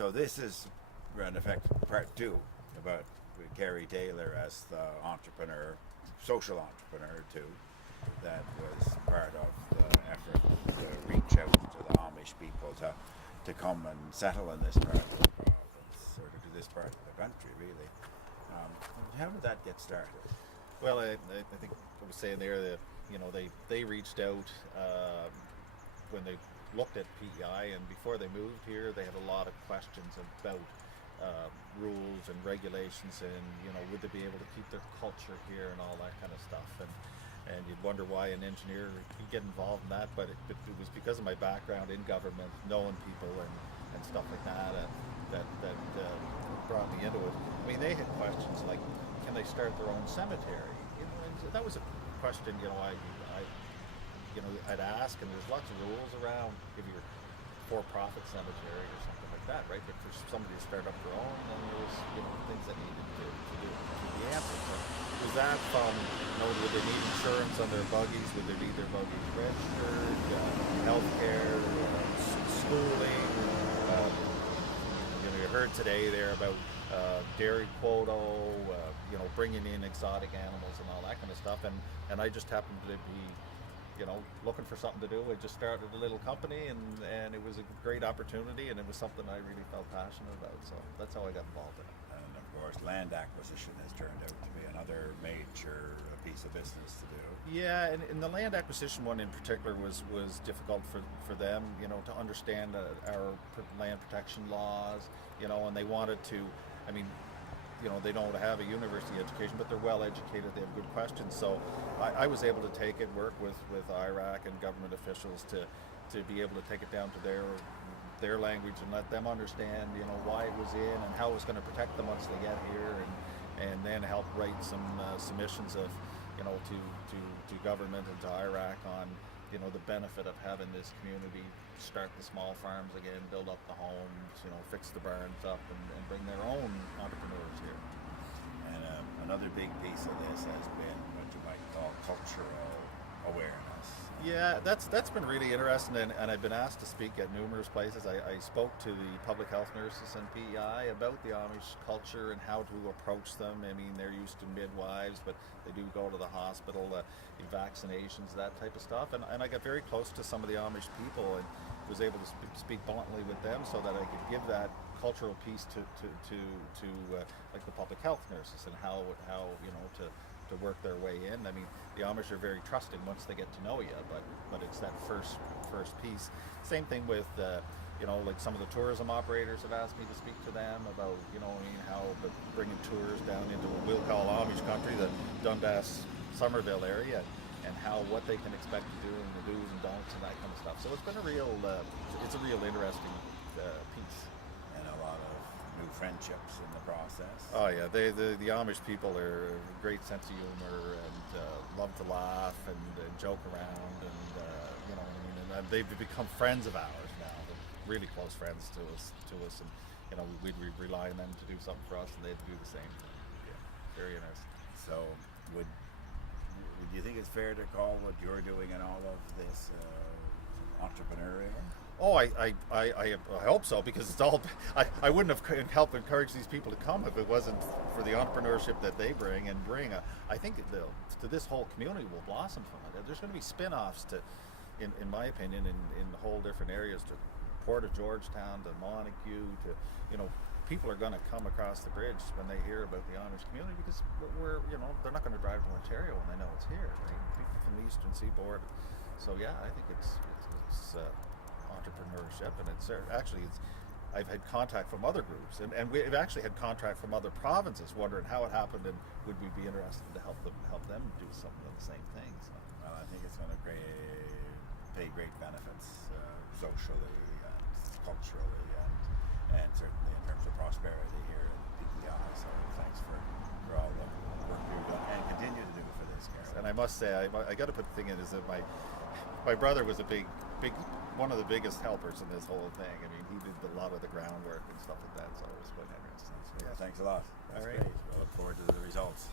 So this is, in effect, part two about Kerry Taylor as the entrepreneur, social entrepreneur too, that was part of the effort to reach out to the Amish people to come and settle in this part of the province, or to this part of the country, really. How did that get started? Well, I think I was saying there that they reached out when they looked at PEI, and before they moved here, they had a lot of questions about rules and regulations, and would they be able to keep their culture here and all that kind of stuff, and you'd wonder why an engineer could get involved in that, but it was because of my background in government, knowing people and stuff like that, that brought me into it. I mean, they had questions like, can they start their own cemetery? And that was a question I'd ask, and there's lots of rules around if you're for-profit cemetery or something like that, right? But for somebody to start up their own, then there was things that needed to do the answer. So was that from would they need insurance on their buggies? Would they need their buggies registered? Healthcare, schooling. You heard today there about dairy quota, bringing in exotic animals and all that kind of stuff, and I just happened to be looking for something to do. I just started a little company, and it was a great opportunity, and it was something I really felt passionate about, so that's how I got involved in it. And of course, land acquisition has turned out to be another major piece of business to do. Yeah, and the land acquisition one in particular was difficult for them, to understand our land protection laws, and they wanted to, they don't have a university education, but they're well educated, they have good questions. So I was able to take it, work with IRAC and government officials to be able to take it down to their language and let them understand, why it was in and how it was going to protect them once they get here, and then help write some submissions of, to government and to IRAC on, the benefit of having this community start the small farms again, build up the homes, fix the barns up, and bring their own entrepreneurs here. And another big piece of this has been what you might call cultural awareness. Yeah, that's been really interesting, and I've been asked to speak at numerous places. I spoke to the public health nurses and PEI about the Amish culture and how to approach them. I mean, they're used to midwives, but they do go to the hospital, vaccinations, that type of stuff. And I got very close to some of the Amish people and was able to speak bluntly with them so that I could give that cultural piece to like the public health nurses and how to work their way in. I mean, the Amish are very trusting once they get to know you, but it's that first piece. Same thing with like some of the tourism operators have asked me to speak to them about how bringing tours down into what we'll call Amish country, the Dundas Somerville area, and what they can expect to do and the do's and don'ts and that kind of stuff. So it's been a real interesting piece. And a lot of new friendships in the process. Oh yeah, the Amish people are a great sense of humor and love to laugh and joke around, and and they've become friends of ours now. They're really close friends to us, and we'd rely on them to do something for us, and they'd do the same. Yeah, very interesting. So would you think it's fair to call what you're doing and all of this entrepreneurial? Oh, I hope so, because it's all. I wouldn't have helped encourage these people to come if it wasn't for the entrepreneurship that they bring. I think to this whole community will blossom from it. There's going to be spin-offs in my opinion, in the whole different areas, to Port of Georgetown, to Montague, to people are going to come across the bridge when they hear about the Amish community, because they're not going to drive to Ontario when they know it's here. Right? People from the Eastern Seaboard. So yeah, I think it's entrepreneurship, and I've had contact from other groups, and we've actually had contact from other provinces wondering how it happened, and would we be interested to help them do something of the same thing. So. Well, I think it's going to pay great benefits socially and culturally, and certainly in terms of prosperity here in PEI. So thanks for all the work you've done and continue to do for this, Kerry. And I must say, I got to put the thing in, is that my brother was a big one of the biggest helpers in this whole thing. I mean, he did a lot of the groundwork and stuff like that, so it was quite interesting. Yeah, thanks a lot. That's all right. Great. We'll look forward to the results.